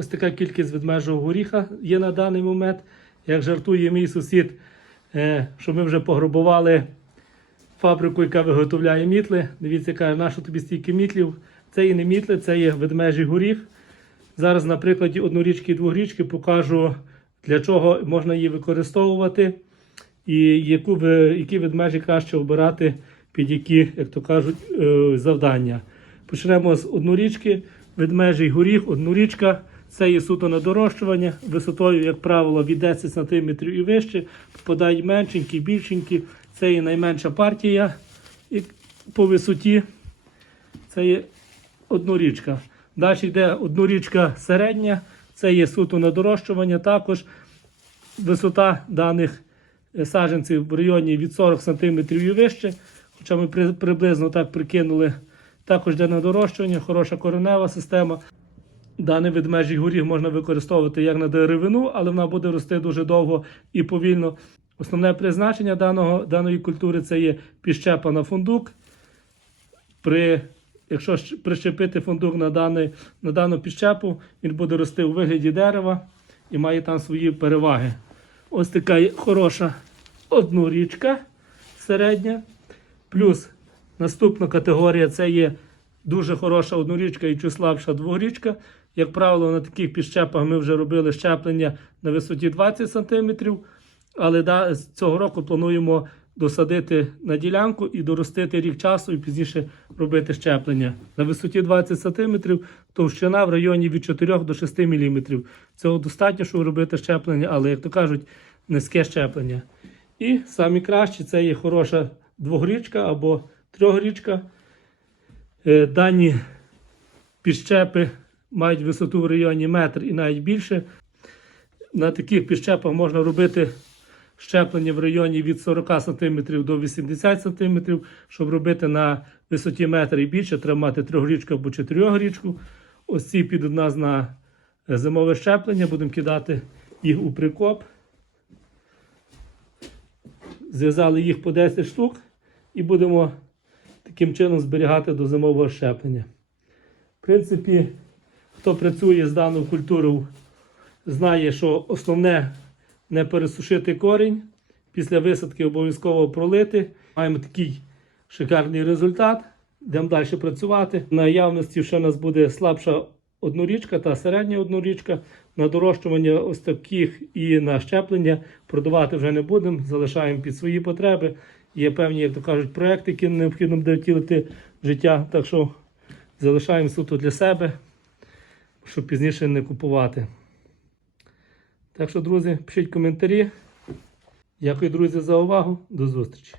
Ось така кількість ведмежого горіха є на даний момент. Як жартує мій сусід, е, що ми вже пограбували фабрику, яка виготовляє мітли. Дивіться, каже, нащо тобі стільки мітлів? Це і не мітли, це є ведмежий горіх. Зараз на прикладі однорічки і двогрічки покажу, для чого можна її використовувати і яку, які ведмежі краще обирати під які, як то кажуть, е, завдання. Почнемо з однорічки. Ведмежий горіх, однорічка. Це є суто на дорощування, висотою, як правило, від 10 см і вище. Попадають меншенькі, більшенькі. Це є найменша партія і по висоті. Це є однорічка. Далі йде однорічка середня, це є суто на дорощування. Також висота даних е, саджанців в районі від 40 см і вище. Хоча ми при- приблизно так прикинули. Також йде на дорощування, хороша коренева система. Даний ведмежий горіх можна використовувати як на деревину, але вона буде рости дуже довго і повільно. Основне призначення даного, даної культури це є піщепа на фундук. При, якщо прищепити фундук на, даний, на дану піщепу, він буде рости у вигляді дерева і має там свої переваги. Ось така є хороша однорічка середня. Плюс наступна категорія це є дуже хороша однорічка і чуть слабша двогрічка. Як правило, на таких підщепах ми вже робили щеплення на висоті 20 см, але да, цього року плануємо досадити на ділянку і доростити рік часу і пізніше робити щеплення. На висоті 20 см товщина в районі від 4 до 6 мм. Цього достатньо, щоб робити щеплення, але, як то кажуть, низьке щеплення. І самі кращі це є хороша двогрічка або трьохрічка. Е, Дані піщепи мають висоту в районі метр і навіть більше. На таких піщепах можна робити щеплення в районі від 40 см до 80 см. Щоб робити на висоті метр і більше, треба мати трьохрічку або чотирьохрічку. Ось ці підуть у нас на зимове щеплення. Будемо кидати їх у прикоп. Зв'язали їх по 10 штук і будемо таким чином зберігати до зимового щеплення. В принципі, хто працює з даною культурою, знає, що основне не пересушити корінь. Після висадки обов'язково пролити. Маємо такий шикарний результат. Йдемо далі працювати. На явності ще у нас буде слабша однорічка та середня однорічка. На дорощування ось таких і на щеплення продавати вже не будемо, залишаємо під свої потреби. Є певні, як то кажуть, проекти, які необхідно буде втілити в життя. Так що залишаємо суто для себе, щоб пізніше не купувати. Так що, друзі, пишіть коментарі. Дякую, друзі, за увагу. До зустрічі.